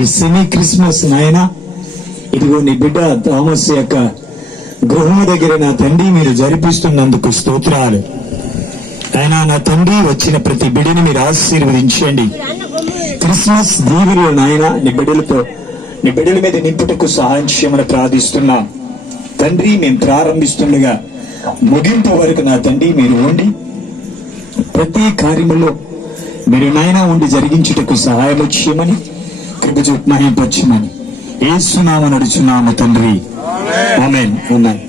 ఈ semi Christmas నాయన, ఇదిగో నీ బిడ్డ థామస్ యొక్క గృహం దగ్గర నా తండ్రి మీరు జరిపిస్తున్నందుకు స్తోత్రాలు. ఆయన నా తండ్రి వచ్చిన ప్రతి బిడ్డని మీరు ఆశీర్వదించండి. క్రిస్మస్ దీవెనలు నాయన నీ బిడ్డల మీద నింపుటకు సహాయం చేయమని ప్రార్థిస్తున్నాం తండ్రి. మేము ప్రారంభిస్తుండగా ముగింపు వరకు నా తండ్రి మీరు ఉండి ప్రతి కార్యములో మీరు నాయన ఉండి జరిగించుటకు సహాయం చేయమని, కృప చూపు మహింపరచమని యేసునామ నడుచున్నాము తండ్రి, ఆమేన్. ఆమేన్.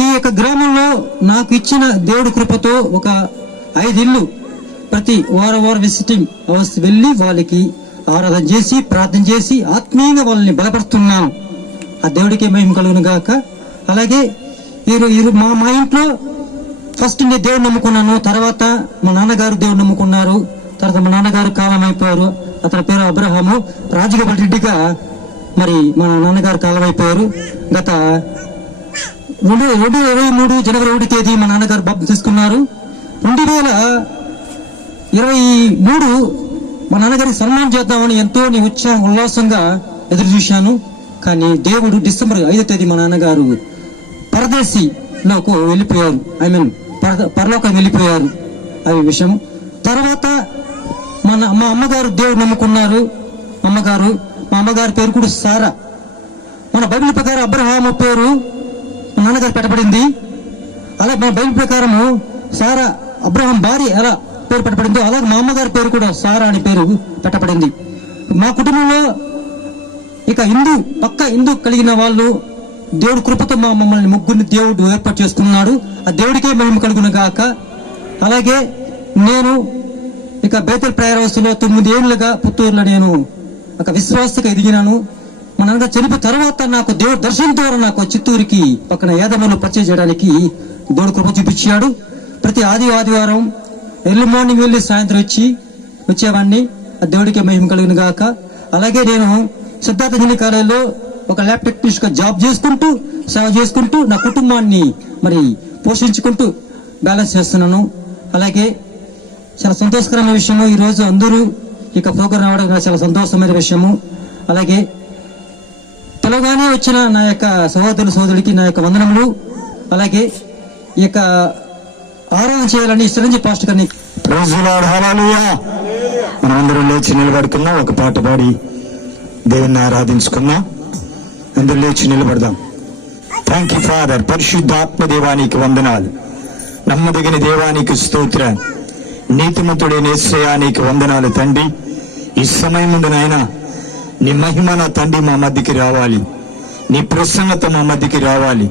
ఈ యొక్క గ్రామంలో నాకు ఇచ్చిన దేవుడి కృపతో ఒక 5 ఇళ్ళు ప్రతి వారం విజిటింగ్ అవర్స్ వెళ్ళి వాళ్ళకి ఆరాధన చేసి ప్రార్థన చేసి ఆత్మీయంగా వాళ్ళని బలపరుస్తున్నాను. ఆ దేవుడికి మహిమ కలుగును గాక. అలాగే మా ఇంట్లో ఫస్ట్ నేను దేవుడు నమ్ముకున్నాను, తర్వాత మా నాన్నగారు దేవుడు నమ్ముకున్నారు, తర్వాత మా నాన్నగారు కాలం అయిపోయారు. అతని పేరు అబ్రహాము, రాజగోపాల్ రెడ్డిగా మరి మా నాన్నగారు కాలం అయిపోయారు. గత 2023 జనవరి 1 తేదీ మా నాన్నగారు బాప్తిసం తీసుకున్నారు. 2023 మా నాన్నగారికి సన్మానం చేద్దామని ఎంతో ఉల్లాసంగా ఎదురు చూశాను. కానీ దేవుడు డిసెంబర్ 5వ తేదీ మా నాన్నగారు పరదేశీలోకి వెళ్ళిపోయారు, పరలోకం వెళ్ళిపోయారు. అవి విషయం. తర్వాత మా అమ్మగారు దేవుడు నమ్ముకున్నారు. మా అమ్మగారి పేరు కూడా సారా. మన బైబిల్ ప్రకారం అబ్రహాము పేరు మా నాన్నగారు పెట్టబడింది. అలా మన బైబిల్ ప్రకారము సారా అబ్రహాం భార్య ఎలా పేరు పెట్టబడిందో అలాగే మా అమ్మగారి పేరు కూడా సారా అని పేరు పెట్టబడింది. మా కుటుంబంలో ఇక హిందూ కలిగిన వాళ్ళు దేవుడు కృపతో మమ్మల్ని ముగ్గురిని దేవుడు ఏర్పాటు చేసుకున్నాడు. ఆ దేవుడికే మహిమ కలుగును గాక. అలాగే నేను ఇక బేతల్ ప్రయారవస్థలో 9 ఏళ్లుగా పుత్తూరులో నేను ఒక విశ్వాసగా ఎదిగినాను. మా నాన్నగారు చనిపోయిన తర్వాత నాకు దేవుడు దర్శనం ద్వారా నాకు చిత్తూరుకి పక్కన ఏదమలో పరిచయం చేయడానికి దేవుడు కృప చూపించాడు. ప్రతి ఆదివారం ఎర్లీ మార్నింగ్ వెళ్ళి సాయంత్రం వచ్చేవాడిని. ఆ దేవుడికి మహిమ కలుగును గాక. అలాగే నేను సిద్ధార్థ ఇంజనీరింగ్ కాలేజీలో ఒక ల్యాబ్ టెక్నీషియన్ గా జాబ్ చేసుకుంటూ సేవ చేసుకుంటూ నా కుటుంబాన్ని మరి పోషించుకుంటూ బ్యాలెన్స్ చేస్తున్నాను. అలాగే చాలా సంతోషకరమైన విషయము, ఈరోజు అందరూ ఇక ప్రోగ్రాం రావడం చాలా సంతోషమైన విషయము. అలాగే తెలంగాణ వచ్చిన నా యొక్క సహోదరుడికి నా యొక్క వందనములు. అలాగే ఈ యొక్క ఆరాధన చేయాలని చిరంజీవి పాస్టర్ గారిని మనమందరం లేచి నిలబడుకున్నాం, ఒక పాట పాడి దేవుణ్ణి ఆరాధించుకున్నాం. అందరూ లేచి నిలబడదాం. Thank you father. పరిశుద్ధాత్మ దేవానికి వందనాలు, నమ్మదగిన దేవానికి స్తోత్రం, నీతిమంతుడైన యేసయ్యానికి వందనాలు తండ్రి. ఈ సమయం ముందు నాయనా నీ మహిమ నా తండ్రి మా మధ్యకి రావాలి, నీ ప్రసన్నత మా మధ్యకి రావాలి.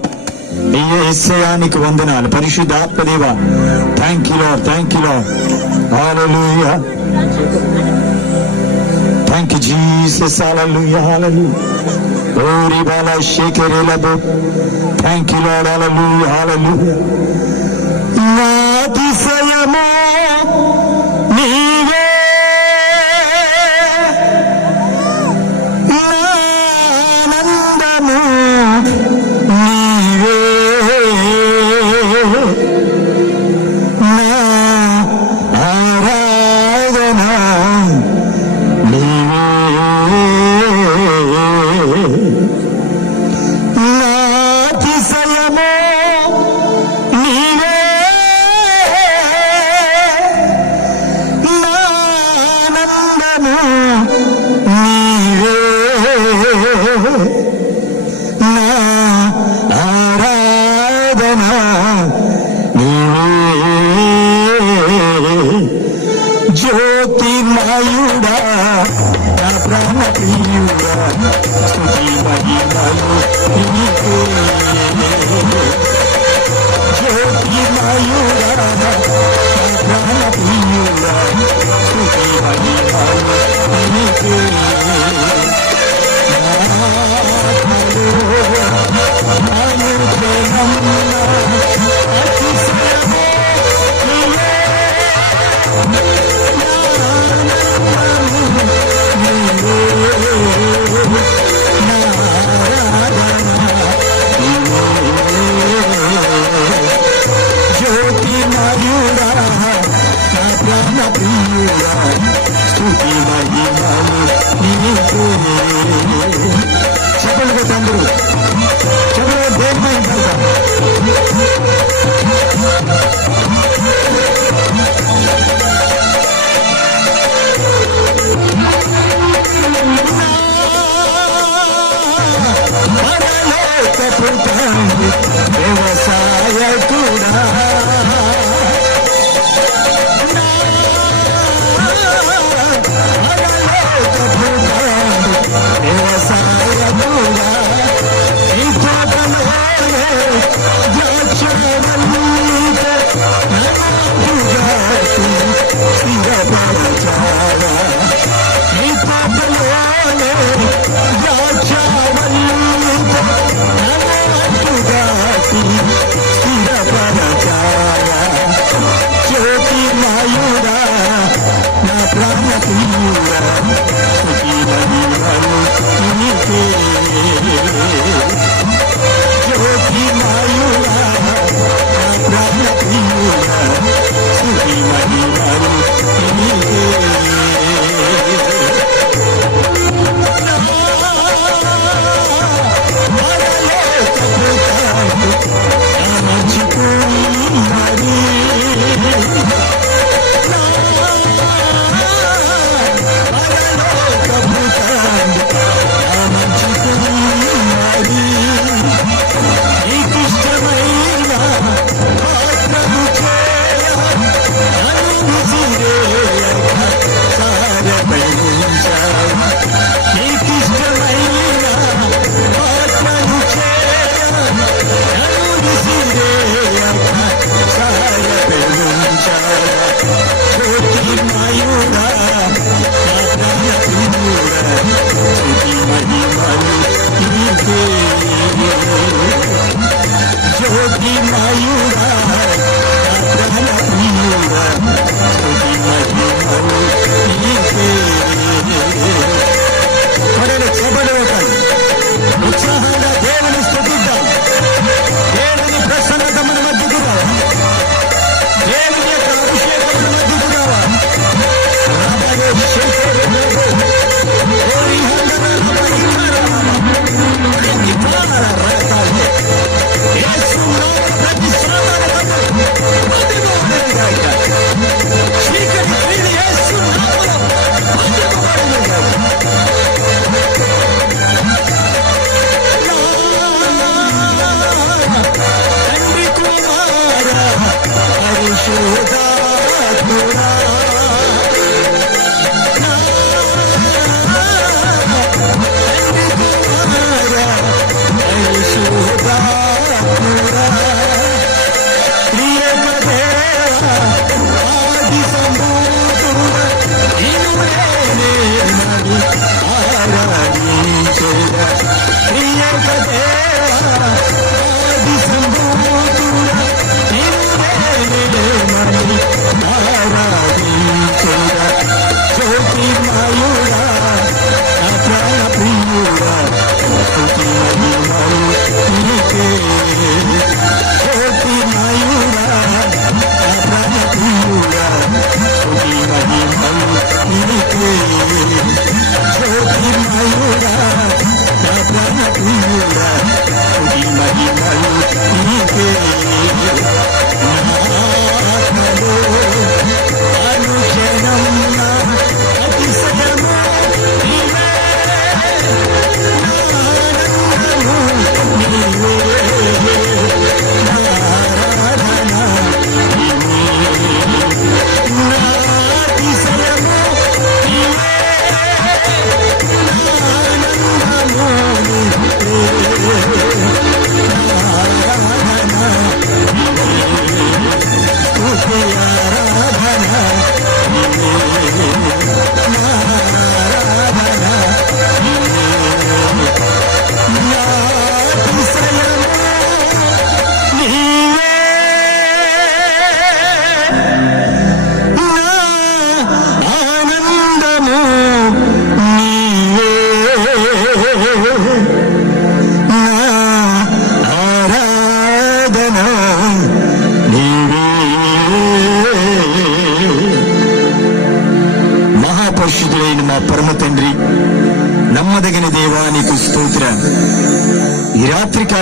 నీ యేసయ్యానికి వందనాలు పరిశుద్ధాత్మ దేవ. Thank you lord, thank you lord. Hallelujah. Thank you Jesus. Hallelujah, hallelujah. ఓరి బాలా షేకెరేలబో. Thank you lord. Hallelujah, hallelujah. నా అతిశయము నీవే, ఆనందము నీవే, నా ఆరాధన నీవే, నా అతిశయము నీవే, జ్యోతిర్మయుడా నా ప్రాణ ప్రియుడా స్తుతి మహిమలు నీకే. జ్యోతిర్మయుడా నా ప్రాణ ప్రియుడా స్తుతి మహిమలు నీకే. ప్రియుడా స్తుతి మహిమలు నీకే. చెప్పండి కదా అందరూ, చెప్పండి దేని మహిమ. వ్యవసాయ కూడా వ్యవసాయ కూడా ఈ తోటలో ద్రాక్ష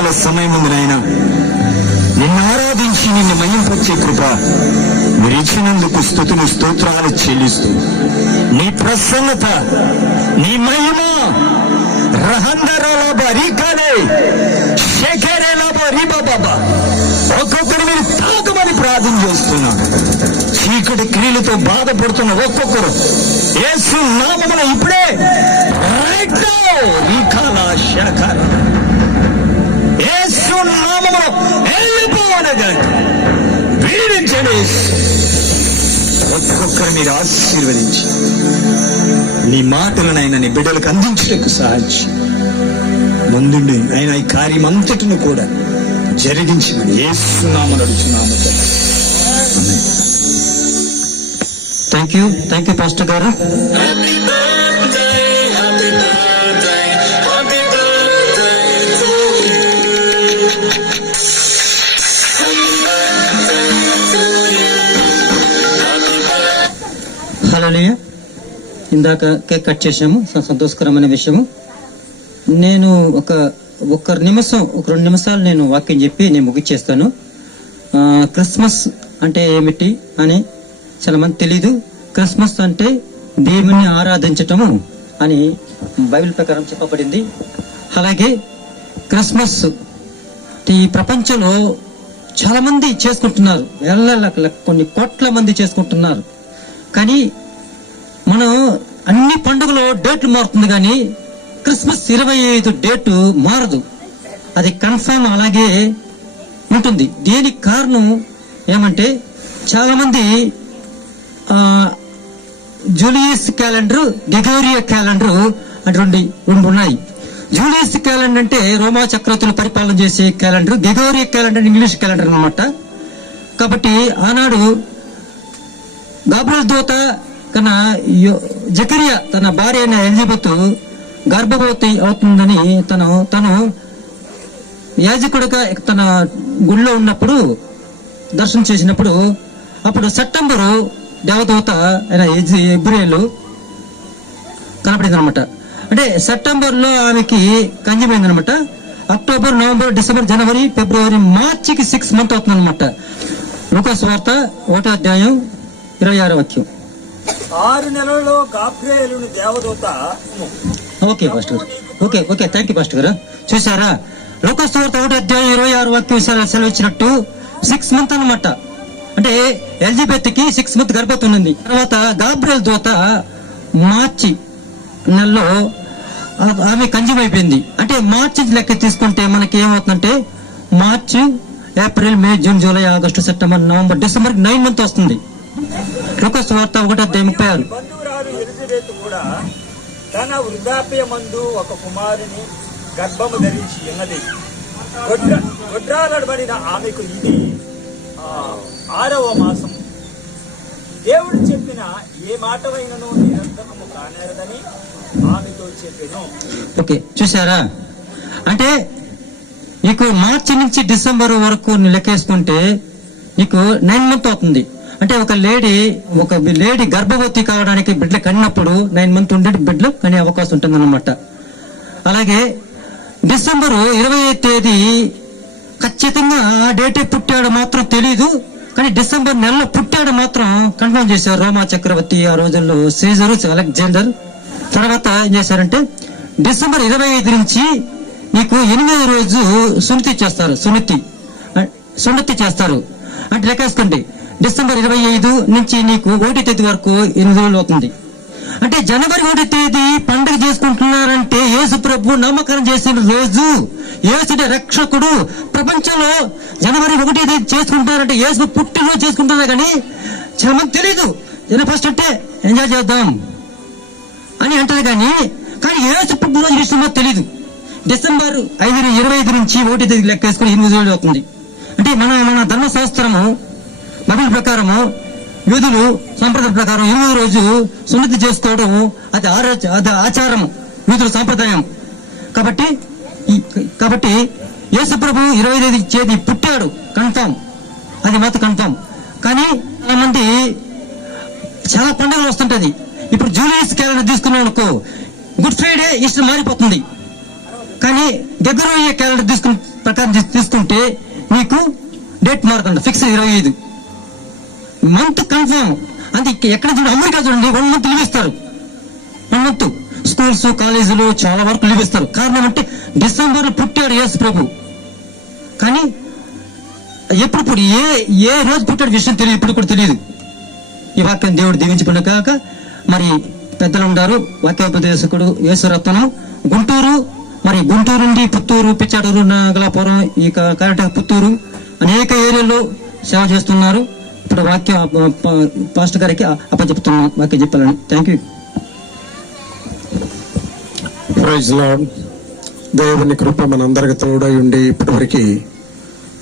ఉదయకాల సమయం ఉంది నాయన. నిన్ను ఆరాధించి నిన్ను మహింపరిచే కృప మీరు ఇచ్చినందుకు స్తుతులు స్తోత్రాలు చెల్లిస్తూ, నీ ప్రసన్నత, నీ మహిమ ఒక్కొక్కరు మీరు తాకమని ప్రార్థన చేస్తున్నాను. చీకటి క్రియలతో బాధపడుతున్న ఒక్కొక్కరు యేసు నామమున ఇప్పుడే యేసు నామమున వెళ్ళిపోవనగా వీడించండి. ఒక్కొక్కరు మీరు ఆశీర్వదించి నీ మాటలను ఆయన నీ బిడ్డలకు అందించడానికి సహాయించి ముందుండి ఆయన ఈ కార్యం అంతటిని కూడా జరిగించమని యేసు నామమున అడుగుచున్నాము. థ్యాంక్ యూ పాస్టర్ గారు. హల్లెలూయా. ఇందాక కేక్ కట్ చేశాము, సంతోషకరమైన విషయము. నేను ఒక 2 నిమిషాలు నేను వాక్యం చెప్పి నేను ముగిచ్చేస్తాను. క్రిస్మస్ అంటే ఏమిటి అని చాలా మంది తెలీదు. క్రిస్మస్ అంటే దేవుని ఆరాధించటము అని బైబిల్ ప్రకారం చెప్పబడింది. అలాగే క్రిస్మస్ ఈ ప్రపంచంలో చాలా మంది చేసుకుంటున్నారు, కొన్ని కోట్ల మంది చేసుకుంటున్నారు. కానీ మనం అన్ని పండుగలో డేట్లు మారుతుంది, కానీ క్రిస్మస్ 25 డేటు మారదు. అది కన్ఫర్మ్ అలాగే ఉంటుంది. దీనికి కారణం ఏమంటే చాలా మంది జూలియస్ క్యాలెండర్, గ్రెగోరియా క్యాలెండర్ అంటే రెండు ఉన్నాయి. జూలియస్ క్యాలెండర్ అంటే రోమా చక్రవర్తులు పరిపాలన చేసే క్యాలెండర్. గ్రెగోరియా క్యాలెండర్ ఇంగ్లీష్ క్యాలెండర్ అన్నమాట. కాబట్టి ఆనాడు గాబ్రియల్ దూత జకరియా తన భార్య అయిన ఎలిజబెత్ గర్భవతి అవుతుందని తను యాజకుడిగా తన గుళ్ళో ఉన్నప్పుడు దర్శనం చేసినప్పుడు, అప్పుడు సెప్టెంబరు దేవదూత అయిన ఎబ్రియలు కనపడింది అనమాట. అంటే సెప్టెంబర్ లో ఆమెకి కంజమైంది అనమాట. అక్టోబర్, నవంబర్, డిసెంబర్, జనవరి, ఫిబ్రవరి, మార్చికి 6 మంత్ అవుతుంది అనమాట. లూకాసు వార్త 1వ అధ్యాయం 26వ వాక్యం. 6 నెలల్లో గాబ్రియేలుని దేవదూత. ఓకే పాస్టర్ గారు, ఓకే థ్యాంక్ యూ పాస్టర్ గారు. చూసారా, లూకాసు వార్త 1వ అధ్యాయం 26వ వాక్యం సెలవిచ్చినట్టు 6 మంత్ అన్నమాట. అంటే ఎలిజబెత్ కి 6 మంత్ గర్భవతి ఉంది. తర్వాత గాబ్రియల్ దూత మార్చి నెలలో ఆమె కంజమైపోయింది. అంటే మార్చి లెక్క తీసుకుంటే మనకి ఏమవుతుందంటే March, April, May, June, July, August, September, November, December 9 month వస్తుంది. లూకాసు వార్త 1:36. బంధువురాలు ఎలిజబెత్ కూడా తన వృద్ధాప్యమందు ఒక కుమారుని గర్భము ధరించి ఉన్నది. గొడ్రాలబడిన ఆమెకు ఇది 6వ మాసం. దేవుడు చెప్పిన ఏ మాటమైనను నిరంతరము కానేరదని ఆమెతో చెప్పెను. ఓకే, చూసారా, అంటే నీకు మార్చి నుంచి డిసెంబర్ వరకు లెక్కేసుకుంటే నీకు 9 మంత్ అవుతుంది. అంటే ఒక లేడీ గర్భవతి కావడానికి బిడ్డలు కన్నప్పుడు 9 మంత్ ఉండే బిడ్డలు కనే అవకాశం ఉంటుంది అన్నమాట. అలాగే డిసెంబరు 20వ తేదీ ఖచ్చితంగా ఆ డేటే పుట్టాడు మాత్రం తెలీదు, కానీ డిసెంబర్ నెలలో పుట్టాడు మాత్రం కన్ఫర్మ్ చేశారు రోమా చక్రవర్తి ఆ రోజుల్లో సీజరు, అలెగ్జాండర్. తర్వాత ఏం చేశారంటే డిసెంబర్ 25 నుంచి నీకు 8వ రోజు సున్నతి చేస్తారు. అంటే లెక్కేసుకోండి, డిసెంబర్ 25 నుంచి నీకు 1వ తేదీ వరకు 8 రోజులు అవుతుంది. అంటే జనవరి 1వ తేదీ పండుగ చేసుకుంటున్నారంటే యేసు ప్రభు నామకరణం చేసిన రోజు, యేసుడే రక్షకుడు. ప్రపంచంలో జనవరి 1వ తేదీ చేసుకుంటారంటే యేసు పుట్టినరోజు చేసుకుంటున్నారు, కానీ చాలా మంది తెలీదు. జనవరి 1 అంటే ఎంజాయ్ చేద్దాం అని అంటారు, కానీ యేసు పుట్టినరోజు విషయంలో తెలీదు. డిసెంబర్ 25 నుంచి 1వ తేదీ లెక్కేసుకుని 8 రోజులు అవుతుంది. అంటే మన ధర్మశాస్త్రము బైబిల్ ప్రకారము, యూదులు సంప్రదాయం ప్రకారం 8వ రోజు సున్నతి చేసుకోవడం అది ఆచారము, యూదుల సాంప్రదాయం. కాబట్టి యేసు ప్రభు 25 తేదీ పుట్టాడు కన్ఫామ్, అది మాత్రం కన్ఫామ్. కానీ చాలా మంది చాలా పండుగలు వస్తుంటది. ఇప్పుడు జూలియస్ క్యాలెండర్ తీసుకున్నాం అనుకో, గుడ్ ఫ్రైడే ఈస్టర్ మారిపోతుంది. కానీ గ్రెగోరియా క్యాలెండర్ ప్రకారం తీసుకుంటే మీకు డేట్ మార్కండి ఫిక్స్ 25 మంత్ కన్ఫర్మ్. అంటే ఎక్కడ చూడండి, అమెరికా చూడండి 1 మంత్ లీవ్ ఇస్తారు. 1 మంత్ స్కూల్స్ కాలేజీలు చాలా వరకు లీవ్ ఇస్తారు. కారణం అంటే డిసెంబర్ పుట్టాడు యేసు ప్రభు. కానీ ఎప్పుడు ఏ రోజు పుట్టాడు విషయం తెలియదు, ఇప్పుడు కూడా తెలియదు. ఈ వాక్యం దేవుడు దీవించబడిన కాక మరి పెద్దలు ఉన్నారు, వాక్యోపదేశకుడు యేసురత్నం గుంటూరు, మరి గుంటూరు నుండి పుత్తూరు, పిచ్చాడూరు, నాగలాపురం, ఈ కరెక్ట్ పుత్తూరు అనేక ఏరియాల్లో సేవ చేస్తున్నారు. ఇప్పుడు పాస్టర్ గారికి అప్పచెప్తున్నాం వాక్యం చెప్పాలని. Thank you. Praise lord. దేవుని కృప మనందరికి తోడై ఉండి ఇప్పటివరకు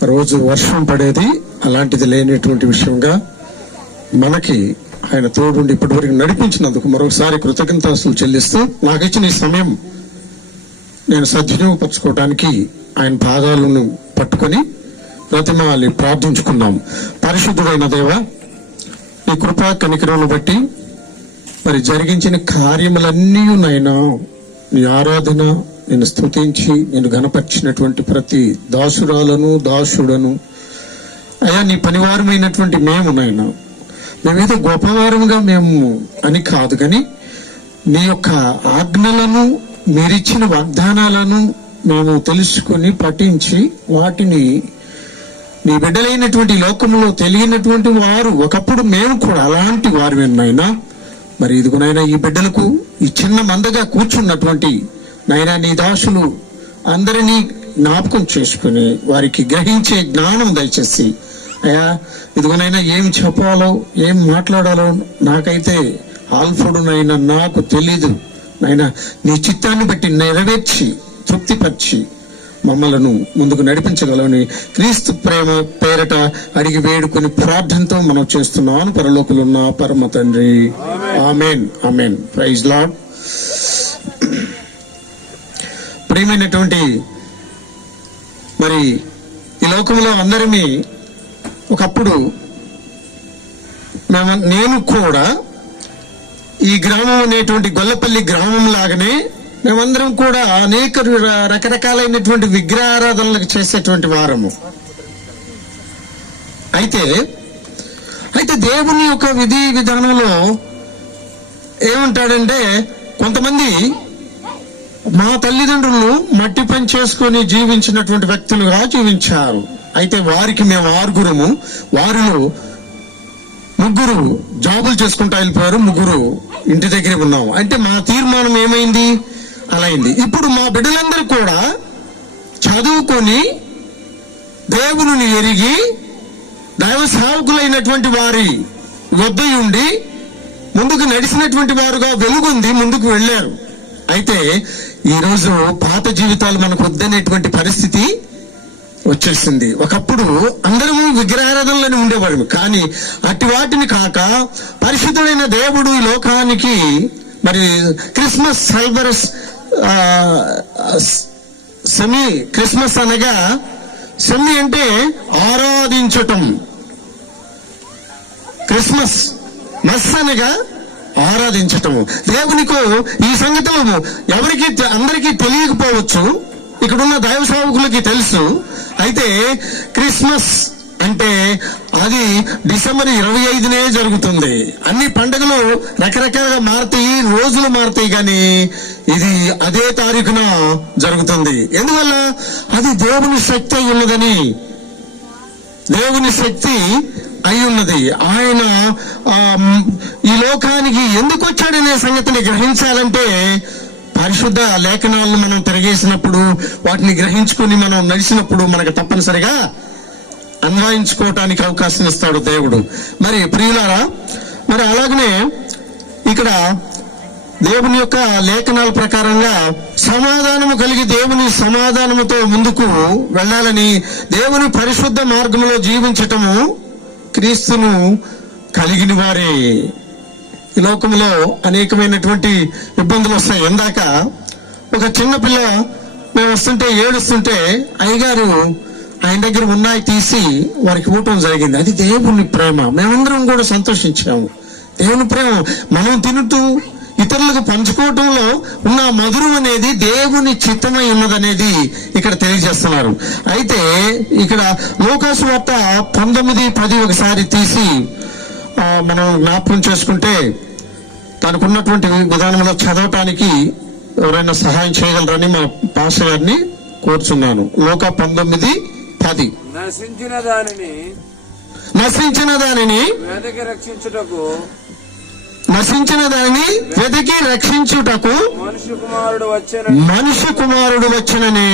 రోజు వర్షం పడేది అలాంటిది లేనటువంటి విషయంగా మనకి ఆయన తోడుండి ఇప్పటివరకు నడిపించినందుకు మరొకసారి కృతజ్ఞతాస్తులు చెల్లిస్తూ నాకు ఇచ్చిన ఈ సమయం నేను సద్వినియోగపరచుకోవడానికి ఆయన పాదాలను పట్టుకొని ప్రతిమాలి ప్రార్థించుకుందాం. పరిశుద్ధుడైన దేవ, నీ కృపా కనికరమును బట్టి మరి జరిగించిన కార్యములన్నీ నైనా నీ ఆరాధన, నేను స్తుతించి నేను గణపరిచినటువంటి ప్రతి దాసురాలను దాసుడను అయ్యా నీ పనివారమైనటువంటి మేము నైనా మేమేదో గొప్పవారముగా మేము అని కాదు, కానీ నీ యొక్క ఆజ్ఞలను మీరిచ్చిన వాగ్దానాలను మేము తెలుసుకుని పఠించి వాటిని నీ బిడ్డలైనటువంటి లోకములో తెలియనటువంటి వారు ఒకప్పుడు మేము కూడా అలాంటి వారినైనా మరి ఇదిగునైనా ఈ బిడ్డలకు ఈ చిన్న మందగా కూర్చున్నటువంటి నైనా నీ దాసులు అందరినీ జ్ఞాపకం చేసుకుని వారికి గ్రహించే జ్ఞానం దయచేసి అయ్యా ఇదిగోనైనా ఏం చెప్పాలో ఏం మాట్లాడాలో నాకైతే ఆల్ఫుడునైనా నాకు తెలీదు. నైనా నీ చిత్తాన్ని బట్టి నెరవేర్చి తృప్తిపరిచి మమ్మలను ముందుకు నడిపించగలవని క్రీస్తు ప్రేమ పేరట అడిగి వేడుకొని ప్రార్థనతో మనం చేస్తున్నాను పరలోకలున్న పరమ తండ్రి. Amen, amen. Praise lord. ప్రియమైనటువంటి మరి ఈ లోకంలో అందరినీ ఒకప్పుడు నేను కూడా ఈ గ్రామం అనేటువంటి గొల్లపల్లి గ్రామం లాగానే మేమందరం కూడా అనేక రకరకాలైనటువంటి విగ్రహారాధనలకు చేసేటువంటి వారము. అయితే దేవుని యొక్క విధి విధానంలో ఏమంటాడంటే కొంతమంది మా తల్లిదండ్రులు మట్టి పని చేసుకొని జీవించినటువంటి వ్యక్తులుగా జీవించారు. అయితే వారికి మేము 6 వారిలో 3 జాబులు చేసుకుంటా వెళ్ళిపోయారు, 3 ఇంటి దగ్గర ఉన్నాము. అంటే మా తీర్మానం ఏమైంది, అలా అయింది. ఇప్పుడు మా బిడ్డలందరూ కూడా చదువుకొని దేవుని ఎరిగి దైవ సేవకులైనటువంటి వారి వద్ద ఉండి ముందుకు నడిచినటువంటి వారుగా వెలుగొంది ముందుకు వెళ్ళారు. అయితే ఈరోజు పాత జీవితాలు మనకు వద్దనేటువంటి పరిస్థితి వచ్చేసింది. ఒకప్పుడు అందరము విగ్రహారాధనలోనే ఉండేవాడు, కానీ అట్టి వాటిని కాక పరిశుద్ధుడైన దేవుడు ఈ లోకానికి మరి క్రిస్మస్ సెమీ క్రిస్మస్ అనగా సెమీ అంటే ఆరాధించటం, క్రిస్మస్ మస్ అనగా ఆరాధించటము. దేవునికో ఈ సంగీతం ఎవరికి అందరికీ తెలియకపోవచ్చు, ఇక్కడున్న దైవ సేవకులకి తెలుసు. అయితే క్రిస్మస్ అంటే అది డిసెంబర్ 25నే జరుగుతుంది. అన్ని పండుగలు రకరకాలుగా మారుతాయి, రోజులు మారుతాయి, కానీ ఇది అదే తారీఖున జరుగుతుంది. ఎందువల్ల అది దేవుని శక్తి అయి ఉన్నదని, దేవుని శక్తి అయి ఉన్నది. ఆయన ఈ లోకానికి ఎందుకు వచ్చాడనే సంగతిని గ్రహించాలంటే పరిశుద్ధ లేఖనాలను మనం తిరిగేసినప్పుడు వాటిని గ్రహించుకుని మనం నడిచినప్పుడు మనకు తప్పనిసరిగా అన్వయించుకోవటానికి అవకాశం ఇస్తాడు దేవుడు. మరి ప్రియులారా, మరి అలాగనే ఇక్కడ దేవుని యొక్క లేఖనాల ప్రకారంగా సమాధానము కలిగి దేవుని సమాధానముతో ముందుకు వెళ్ళాలని, దేవుని పరిశుద్ధ మార్గంలో జీవించటము క్రీస్తును కలిగిన వారే. ఈ లోకంలో అనేకమైనటువంటి ఇబ్బందులు వస్తాయి. ఇందాక ఒక చిన్న పిల్ల మేము వస్తుంటే ఏడుస్తుంటే అయ్యగారు ఆయన దగ్గర ఉన్నాయి తీసి వారికి ఇవ్వటం జరిగింది. అది దేవుని ప్రేమ. మేమందరం కూడా సంతోషించాము. దేవుని ప్రేమ. మనం తింటూ ఇతరులకు పంచుకోవటంలో ఉన్న మధురం అనేది దేవుని చిత్తమై ఉన్నదనేది ఇక్కడ తెలియజేస్తున్నారు. అయితే ఇక్కడ లూకాసు వార్త 19:10 ఒకసారి తీసి మనం జ్ఞాపకం చేసుకుంటే దానికి ఉన్నటువంటి విధానంలో చదవటానికి ఎవరైనా సహాయం చేయగలరని మా పాస్టర్ గారిని కోరుచున్నాను. లూకా 19:10 నశించిన దానిని వెతికి రక్షించుటకు మనుష్య కుమారుడు వచ్చెనని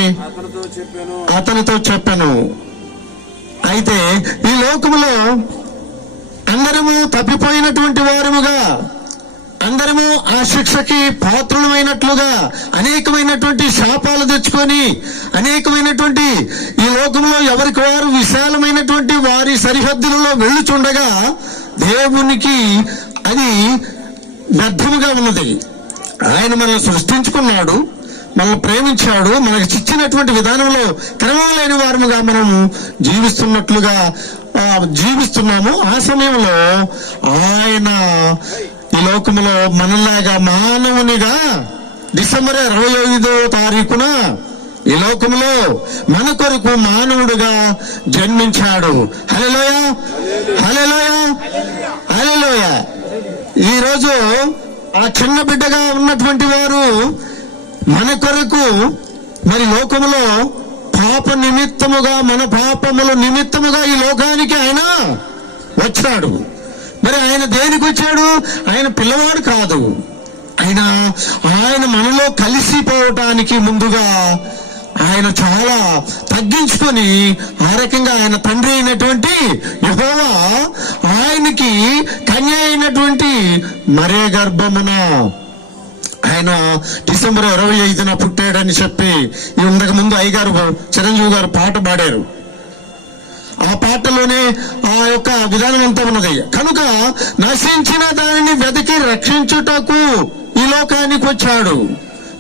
అతనితో చెప్పాను. అయితే ఈ లోకములో అందరము తప్పిపోయినటువంటి వారముగా, అందరము ఆ శిక్షకి పాత్రులమైనట్లుగా అనేకమైనటువంటి శాపాలు తెచ్చుకొని అనేకమైనటువంటి ఈ లోకంలో ఎవరికి వారు విశాలమైనటువంటి వారి సరిహద్దులలో వెళ్ళుచుండగా దేవునికి అది వ్యర్థముగా ఉన్నది. ఆయన మనల్ని సృష్టించుకున్నాడు, మనల్ని ప్రేమించాడు, మనకు ఇచ్చినటువంటి విధానంలో క్రమం లేని వారముగా మనం జీవిస్తున్నాము. ఆ సమయంలో ఆయన ఈ లోకములో మనలాగా మానవునిగా డిసెంబర్ 25వ తారీఖున ఈ లోకంలో మన కొరకు మానవుడుగా జన్మించాడు. హల్లెలూయా, హల్లెలూయా, హల్లెలూయా. ఈ రోజు ఆ చిన్న బిడ్డగా ఉన్నటువంటి వారు మన కొరకు మరి లోకములో పాప నిమిత్తముగా, మన పాపముల నిమిత్తముగా ఈ లోకానికి ఆయన వచ్చాడు. మరి ఆయన దేనికి వచ్చాడు? ఆయన పిల్లవాడు కాదు. ఆయన మనలో కలిసిపోవటానికి ముందుగా ఆయన చాలా తగ్గించుకొని ఆ రకంగా ఆయన తండ్రి అయినటువంటి యెహోవా ఆయనకి కన్య అయినటువంటి మరే గర్భమున ఆయన డిసెంబర్ 25న పుట్టాడని చెప్పి ఇంతకు ముందు అయ్యగారు చిరంజీవి గారు పాట పాడారు. ఆ పాటలోనే ఆ యొక్క విధానం అంతా ఉన్నది. కనుక నశించిన దానిని వెతికి రక్షించుటకు ఈ లోకానికి వచ్చాడు.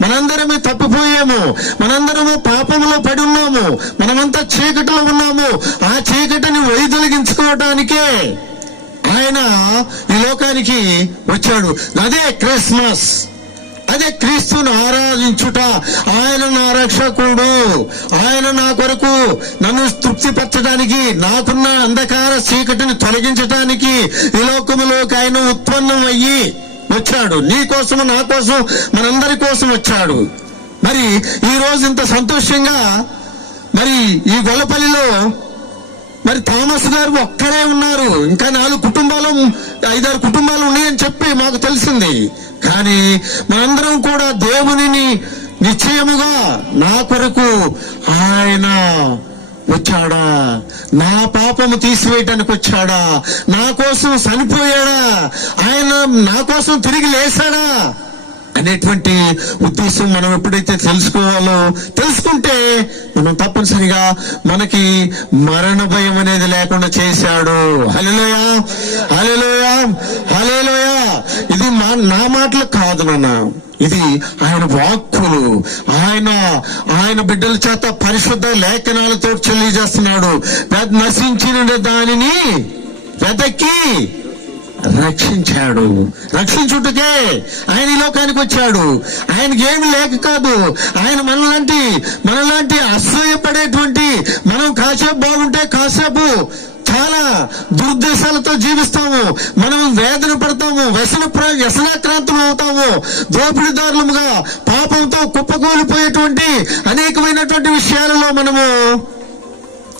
మనందరమే తప్పిపోయాము, మనందరము పాపంలో పడి ఉన్నాము, మనమంతా చీకటిలో ఉన్నాము. ఆ చీకటిని వైదొలిగించుకోవటానికే ఆయన ఈ లోకానికి వచ్చాడు. అదే క్రిస్మస్, అదే క్రీస్తును ఆరాధించుట. ఆయన నా రక్షకుడు, ఆయన నా కొరకు నన్ను తృప్తిపరచడానికి, నాకున్న అంధకార చీకటిని తొలగించడానికి ఈ లోకములోకి ఆయన ఉత్పన్నం అయ్యి వచ్చాడు. నీ కోసం, నా కోసం, మనందరి కోసం వచ్చాడు. మరి ఈ రోజు ఇంత సంతోషంగా మరి ఈ గొల్లపల్లిలో మరి థామస్ గారు ఒక్కరే ఉన్నారు. ఇంకా 4 కుటుంబాలు, 5-6 కుటుంబాలు ఉన్నాయని చెప్పి మాకు తెలిసింది. కానీ మనందరం కూడా దేవునిని నిశ్చయముగా నా కొరకు ఆయన వచ్చాడా, నా పాపము తీసివేయటానికి వచ్చాడా, నా కోసం చనిపోయాడా, ఆయన నా కోసం తిరిగి లేచాడా అనేటువంటి ఉద్దేశం మనం ఎప్పుడైతే తెలుసుకుంటే మనం తప్పనిసరిగా మనకి మరణ భయం అనేది లేకుండా చేశాడు. హల్లెలూయా, హల్లెలూయా, హల్లెలూయా. ఇది నా మాటలు కాదు నాన్న, ఇది ఆయన వాక్కులు. ఆయన బిడ్డల చేత పరిశుద్ధ లేఖనాలతో తెలియజేస్తున్నాడు. నశించిన దానిని వెతకి రక్షించాడు. రక్షించుటకే ఆయన ఈ లోకానికి వచ్చాడు. ఆయనకి ఏమి లేక కాదు. ఆయన మనలాంటి అసూయపడేటువంటి, మనం కాసేపు బాగుంటే కాసేపు చాలా దుర్దేశాలతో జీవిస్తాము, మనం వేదన పడతాము, వ్యసనాక్రాంతులు అవుతాము, దోపిడీదారులుగా పాపంతో కుప్పకూలిపోయేటువంటి అనేకమైనటువంటి విషయాలలో మనము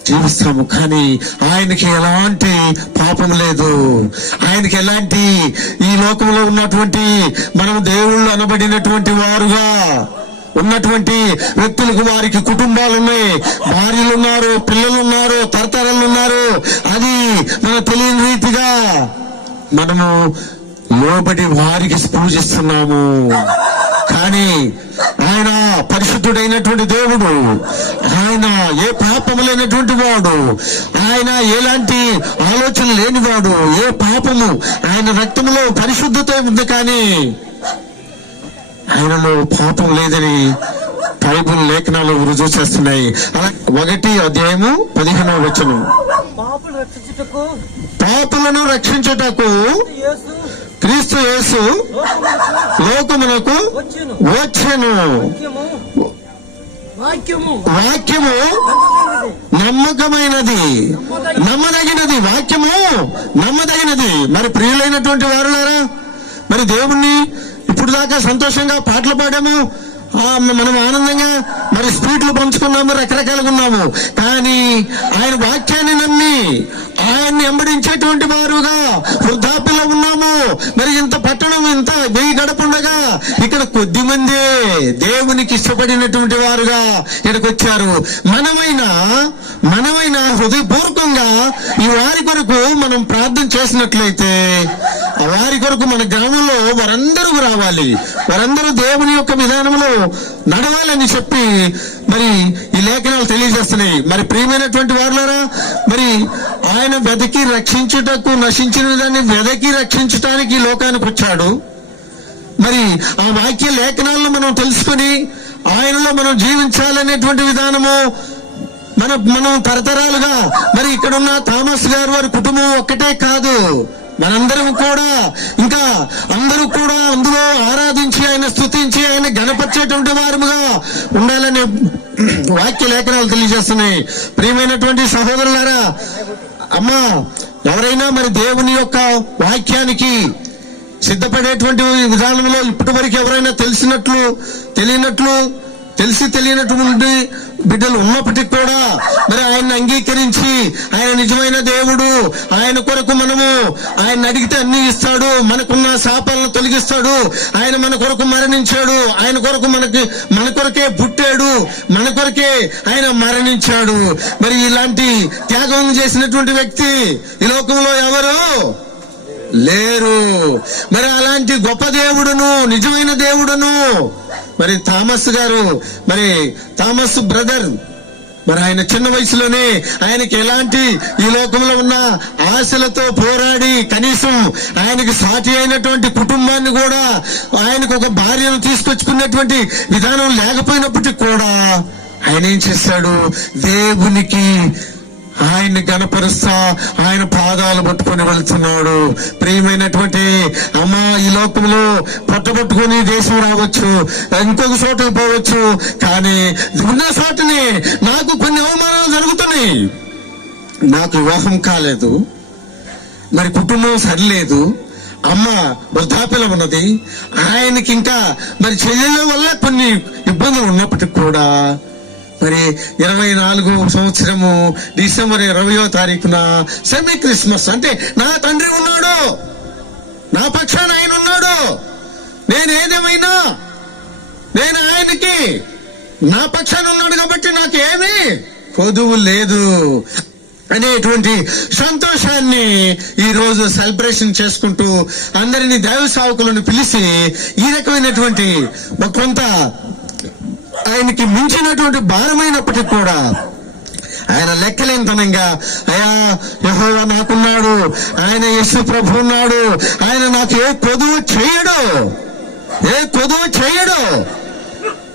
జీవిస్తాము. కానీ ఆయనకి ఎలాంటి పాపం లేదు. ఆయనకి ఎలాంటి ఈ లోకంలో ఉన్నటువంటి మనం దేవుళ్ళు అనబడినటువంటి వారుగా ఉన్నటువంటి వ్యక్తులకు వారికి కుటుంబాలు ఉన్నాయి, భార్యలు ఉన్నారు, పిల్లలు ఉన్నారు, తరతరాలు ఉన్నారు. అది మనకు తెలియని రీతిగా మనము లోబడి వారికి పూజిస్తున్నాము. కానీ ఆయన పరిశుద్ధుడైనటువంటి దేవుడు, ఆయన ఏ పాపము లేనటువంటి వాడు, ఆయన ఎలాంటి ఆలోచన లేనివాడు, ఏ పాపము ఆయన రక్తంలో పరిశుద్ధత ఉంది. కానీ ఆయనలో పాపం లేదని బైబిల్ లేఖనాలు రుజువు చేస్తున్నాయి. 1 అధ్యాయము 15వ వచనం, పాపులను రక్షించుటకు క్రీస్తు యేసు లోకమునకు వచ్చెను. వాక్యము నమ్మకమైనది, నమ్మదగినది. వాక్యము నమ్మదగినది. మరి ప్రియులైనటువంటి వారులారా, మరి దేవుణ్ణి ఇప్పుడు దాకా సంతోషంగా పాటలు పాడాము, మనం ఆనందంగా మరి స్పీడ్లు పంచుకున్నాము, రకరకాలుగా ఉన్నాము. కానీ ఆయన వాక్యాన్ని నమ్మి ఆయన్ని వెంబడించేటువంటి వారుగా వృద్ధాప్యలో ఉన్నాము. మరి ఇంత పట్టణం, ఇంత 1000 గడపుండగా ఇక్కడ కొద్ది మంది దేవునికి ఇష్టపడినటువంటి వారుగా ఇక్కడికి వచ్చారు. మనమైనా హృదయపూర్వకంగా ఈ వారి కొరకు మనం ప్రార్థన చేసినట్లయితే ఆ వారి కొరకు మన గ్రామంలో వారందరూ రావాలి, వారందరూ దేవుని యొక్క విధానంలో నడవాలని చెప్పి మరి ఈ లేఖనాలు తెలియజేస్తున్నాయి. మరి ప్రియమైనటువంటి వారులారా, మరి ఆయన వెదకి రక్షించుటకు, నశించిన దాన్ని వెదకి రక్షించటానికి ఈ లోకానికి వచ్చాడు. మరి ఆ వాక్య లేఖనాలను మనం తెలుసుకొని ఆయనలో మనం జీవించాలనేటువంటి విధానము మనం తరతరాలుగా, మరి ఇక్కడున్న థామస్ గారు వారి కుటుంబం ఒక్కటే కాదు, మనందరం కూడా ఇంకా అందరూ కూడా అందులో ఆరాధించి ఆయన స్తుతించి ఆయన గణపరిచేటువంటి వారముగా ఉండాలని వాక్య లేఖనాలు తెలియజేస్తున్నాయి. ప్రియమైనటువంటి సహోదరులారా, అమ్మా, ఎవరైనా మరి దేవుని యొక్క వాక్యానికి సిద్ధపడేటువంటి విధానంలో ఇప్పటి వరకు ఎవరైనా తెలియనటువంటి బిడ్డలు ఉన్నప్పటికీ కూడా మరి ఆయన్ని అంగీకరించి ఆయన నిజమైన దేవుడు, ఆయన కొరకు మనము ఆయన అడిగితే అన్ని ఇస్తాడు, మనకున్న శాపాలను తొలగిస్తాడు, ఆయన మన కొరకు మరణించాడు, ఆయన కొరకు మన కొరకే పుట్టాడు, మన కొరకే ఆయన మరణించాడు. మరి ఇలాంటి త్యాగం చేసినటువంటి వ్యక్తి ఈ లోకంలో ఎవరు లేరు. మరి అలాంటి గొప్ప దేవుడును, నిజమైన దేవుడును మరి థామస్ బ్రదర్, మరి ఆయన చిన్న వయసులోనే ఆయనకి ఎలాంటి ఈ లోకంలో ఉన్న ఆశలతో పోరాడి కనీసం ఆయనకి సాటి అయినటువంటి కుటుంబాన్ని కూడా, ఆయనకు ఒక భార్యను తీసుకొచ్చుకున్నటువంటి విధానం లేకపోయినప్పటికీ కూడా ఆయన ఏం చేశాడు, దేవునికి ఆయన్ని గణపరుస్తా ఆయన పాదాలు పట్టుకొని వెళ్తున్నాడు. ప్రియమైనటువంటి అమ్మా, ఈ లోకంలో పట్టుకొని దేశం రావచ్చు, ఇంకొక చోటకు పోవచ్చు, కానీ ఉన్న చోటని నాకు కొన్ని అవమానాలు జరుగుతున్నాయి. నాకు వివాహం కాలేదు, మరి కుటుంబం సరిలేదు, అమ్మ వృద్ధాప్యం ఉన్నది, ఆయనకి ఇంకా మరి చెల్లెల వల్ల కొన్ని ఇబ్బందులు ఉన్నప్పటికీ కూడా మరి 24వ సంవత్సరము డిసెంబర్ 20వ తారీఖున సెమీ క్రిస్మస్ అంటే నా తండ్రి ఉన్నాడు, నా పక్షాన ఆయన ఉన్నాడు, నేను ఏదేమైనా నేను ఆయనకి నా పక్షాన ఉన్నాడు కాబట్టి నాకేమీ కొదువు లేదు అనేటువంటి సంతోషాన్ని ఈ రోజు సెలబ్రేషన్ చేసుకుంటూ అందరినీ దైవ సేవకులను పిలిచి ఈ రకమైనటువంటి కొంత ఆయనకి మించినటువంటి భారమైనప్పటికీ కూడా ఆయన లెక్కలేనితనంగా, అయా యెహోవా నాకున్నాడు, ఆయన యేసు ప్రభు ఉన్నాడు, ఆయన నాకు ఏ కొదువు చేయడు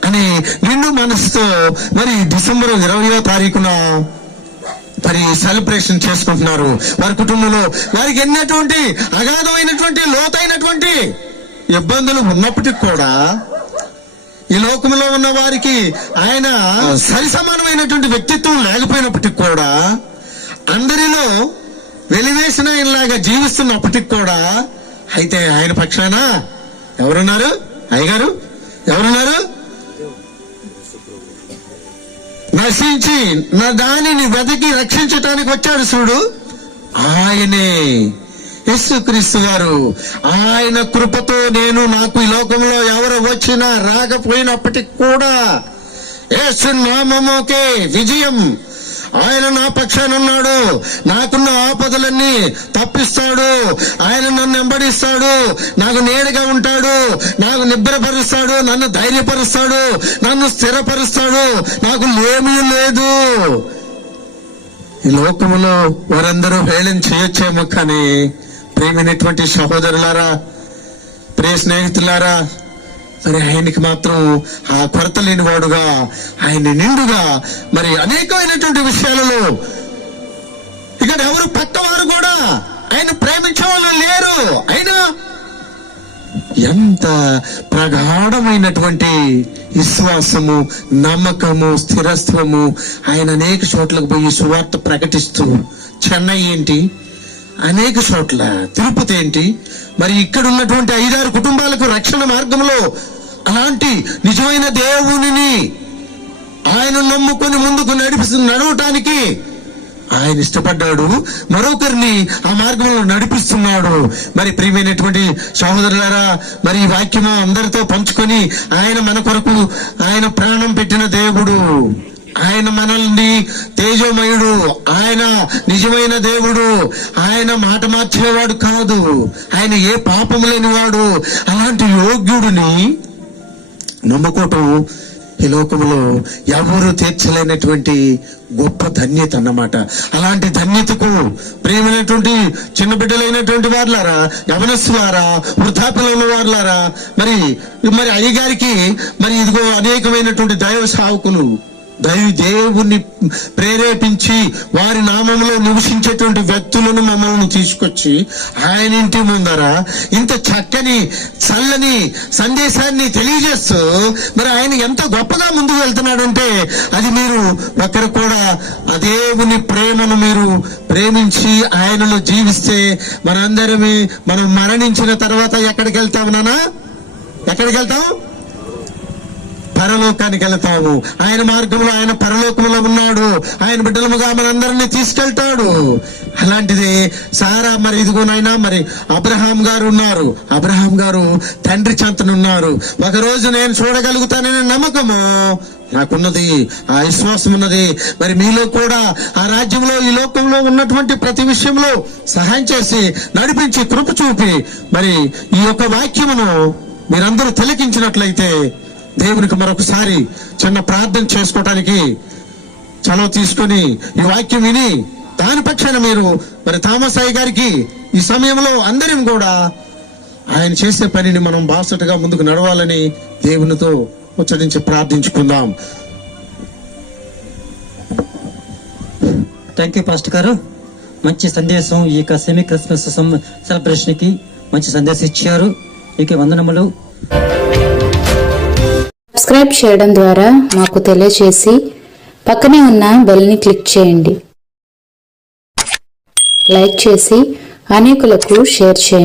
అని నిండు మనసుతో మరి డిసెంబర్ 20వ తారీఖున మరి సెలబ్రేషన్ చేసుకుంటున్నారు. వారి కుటుంబంలో వారికి ఎన్నటువంటి అగాధమైనటువంటి లోతైనటువంటి ఇబ్బందులు ఉన్నప్పటికీ కూడా ఈ లోకంలో ఉన్న వారికి ఆయన సరి సమానమైనటువంటి వ్యక్తిత్వం లేకపోయినప్పటికీ కూడా, అందరిలో వెలివేసిన ఆయనలాగా జీవిస్తున్నప్పటికి కూడా, అయితే ఆయన పక్షాన ఎవరున్నారు? అయ్యగారు ఎవరున్నారు? నశించి నా దానిని వెతికి రక్షించటానికి వచ్చాడు చూడు, ఆయనే యేసుక్రీస్తు గారు. ఆయన కృపతో నాకు ఈ లోకంలో ఎవరు వచ్చినా రాకపోయినప్పటికి కూడా యేసు నామముకే విజయం. ఆయన నా పక్షాన ఉన్నాడు, నాకున్న ఆపదలన్నీ తప్పిస్తాడు, ఆయన నన్ను వెంబడిస్తాడు, నాకు నీడగా ఉంటాడు, నాకు నిద్రపరుస్తాడు, నన్ను ధైర్యపరుస్తాడు, నన్ను స్థిరపరుస్తాడు, నాకు ఏమీ లేదు. ఈ లోకములో వారందరూ హేళన చేయొచ్చేమో, కానీ ప్రేమైనటువంటి సహోదరులారా, ప్రియ స్నేహితులారా, మరి ఆయనకి మాత్రం ఆ కొరత లేని వాడుగా, ఆయన నిండుగా మరి అనేకమైనటువంటి విషయాలలో ఇక్కడ ఎవరు పక్కవారు కూడా ఆయన ప్రేమించే వాళ్ళు లేరు. అయినా ఎంత ప్రగాఢమైనటువంటి విశ్వాసము, నమ్మకము, స్థిరత్వము. ఆయన అనేక చోట్లకు పోయి సువార్త ప్రకటిస్తూ, చెన్నై ఏంటి, అనేక చోట్ల, తిరుపతి ఏంటి, మరి ఇక్కడ ఉన్నటువంటి 5-6 కుటుంబాలకు రక్షణ మార్గంలో అలాంటి నిజమైన దేవునిని ఆయన నమ్ముకొని ముందుకు నడవటానికి ఆయన ఇష్టపడ్డాడు, మరొకరిని ఆ మార్గంలో నడిపిస్తున్నాడు. మరి ప్రియమైనటువంటి సహోదరులారా, మరి ఈ వాక్యము అందరితో పంచుకొని, ఆయన మన కొరకు ఆయన ప్రాణం పెట్టిన దేవుడు, ఆయన మనల్ని తేజోమయుడు, ఆయన నిజమైన దేవుడు, ఆయన మాట మార్చేవాడు కాదు, ఆయన ఏ పాపము లేనివాడు. అలాంటి యోగ్యుడిని నమ్ముకోవటం ఈ లోకంలో ఎవరు తీర్చలేనటువంటి గొప్ప ధన్యత అన్నమాట. అలాంటి ధన్యతకు ప్రియమైనటువంటి చిన్న బిడ్డలైనటువంటి వారులారా, యవనస్తులారా, వృద్ధాప్యులైన వారులారా, మరి అయ్యగారికి మరి ఇదిగో అనేకమైనటువంటి దైవ సేవకులు, దేవుణ్ణి ప్రేరేపించి వారి నామంలో నివసించేటువంటి వ్యక్తులను మమ్మల్ని తీసుకొచ్చి ఆయన ఇంటి ముందర ఇంత చక్కని చల్లని సందేశాన్ని తెలియజేస్తూ మరి ఆయన ఎంత గొప్పగా ముందుకు వెళ్తున్నాడంటే, అది మీరు ఒకరు కూడా ఆ దేవుని ప్రేమను మీరు ప్రేమించి ఆయనలో జీవిస్తే మనందరమే మనం మరణించిన తర్వాత ఎక్కడికి వెళ్తాం నాన్న? ఎక్కడికి వెళ్తాం? పరలోకానికి వెళ్తాము. ఆయన మార్గంలో, ఆయన పరలోకంలో ఉన్నాడు. ఆయన బిడ్డలముగా మనందరినీ తీసుకెళ్తాడు. అలాంటిది సారా, మరి ఇదిగోనైనా మరి అబ్రహాం గారు ఉన్నారు. అబ్రహాం గారు తండ్రి చెంతనున్నారు. ఒకరోజు నేను చూడగలుగుతాననే నమ్మకము నాకున్నది, ఆ విశ్వాసం ఉన్నది. మరి మీలో కూడా ఆ రాజ్యంలో, ఈ లోకంలో ఉన్నటువంటి ప్రతి విషయంలో సహాయం చేసి నడిపించి కృప చూపి మరి ఈ యొక్క వాక్యమును మీరందరూ తిలకించినట్లయితే దేవునికి మరొకసారి చిన్న ప్రార్థన చేసుకోవటానికి చలవ తీసుకొని ఈ వాక్యం విని దాని పక్షాన మీరు మరి థామస్ అయ్య గారికి ఈ సమయంలో అందరం కూడా ఆయన చేసే పనిని మనం బాసటగా ముందుకు నడవాలని దేవునితో ఉచ్చరించి ప్రార్థించుకుందాం. థ్యాంక్ యూ పాస్టర్ గారు. మంచి సందేశం, ఈ యొక్క సెమీ క్రిస్మస్ సెలబ్రేషన్ కి మంచి సందేశం ఇచ్చారు. ఇక వందనములు. సబ్స్క్రైబ్ చేయడం ద్వారా మాకు తెలియజేసి పక్కనే ఉన్న బెల్ని క్లిక్ చేయండి. లైక్ చేసి అనేకులకు షేర్ చేయండి.